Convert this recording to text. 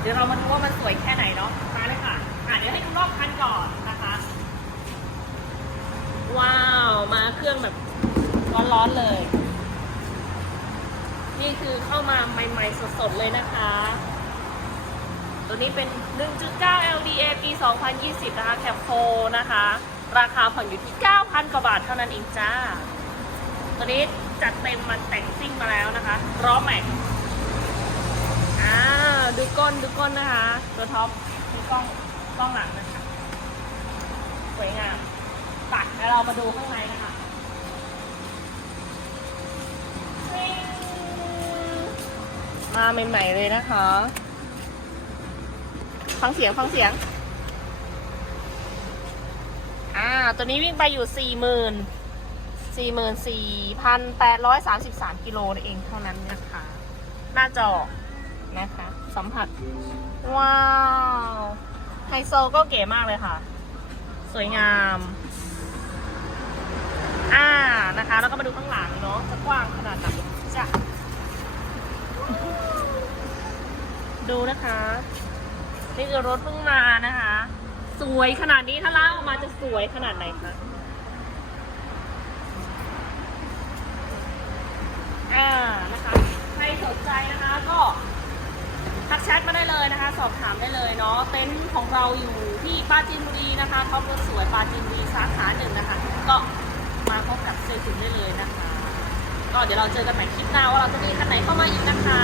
เดี๋ยวเรามาดูว่ามันสวยแค่ไหนเนาะมาเลยค่ะอะเดี๋ยวให้ดูรอบคันก่อนนะคะ ว้าวมาเครื่องแบบร้อนๆเลย นี่คือเข้ามาใหม่ ๆ สดๆเลยนะคะ ตัวนี้เป็น 1.9 LDA ปี 2020 นะคะ แคปโฟนะคะ ราคาผ่อนอยู่ที่ 9,000 กว่าบาทเท่านั้นเองจ้า ตัวนี้จัดเต็มมันแต่งซิ่งมาแล้วนะคะล้อแม็ก นดูก้นนะคะ ตัวท็อปมีกล้องกล้องหลังนะคะ สวยงามตัดแล้วเรามาดูข้างในนะคะซิ่งมาใหม่ๆเลยนะคะ ฟังเสียงฟังเสียง อ่า ตัวนี้วิ่งไปอยู่สี่หมื่นสี่หมื่นสี่พันแปดร้อยสามสิบสามกิโลเองเท่านั้นนะคะ หน้าจอ นะคะ สัมผัส ว้าว ไฮโซก็เก๋มากเลยค่ะ สวยงาม อ่านะคะ แล้วก็มาดูข้างหลังเนาะจะกว้างขนาดไหนจะดูนะคะ นี่คือรถเพิ่งมานะคะ สวยขนาดนี้ถ้าล้างออกมาจะสวยขนาดไหนคะอ่านะคะ ใครสนใจนะคะก็ทักแชทมาได้เลยนะคะ สอบถามได้เลยเนาะเต็นท์ของเราอยู่ที่ปราจีนบุรีนะคะท็อปรถสวยปราจีนบุรีสาขาหนึ่งนะคะ ก็มาพบกับเซอร์ถึงได้เลยนะคะ ก็เดี๋ยวเราเจอกันใหม่คลิปหน้าว่าเราจะมีคันไหนเข้ามาอีกนะคะ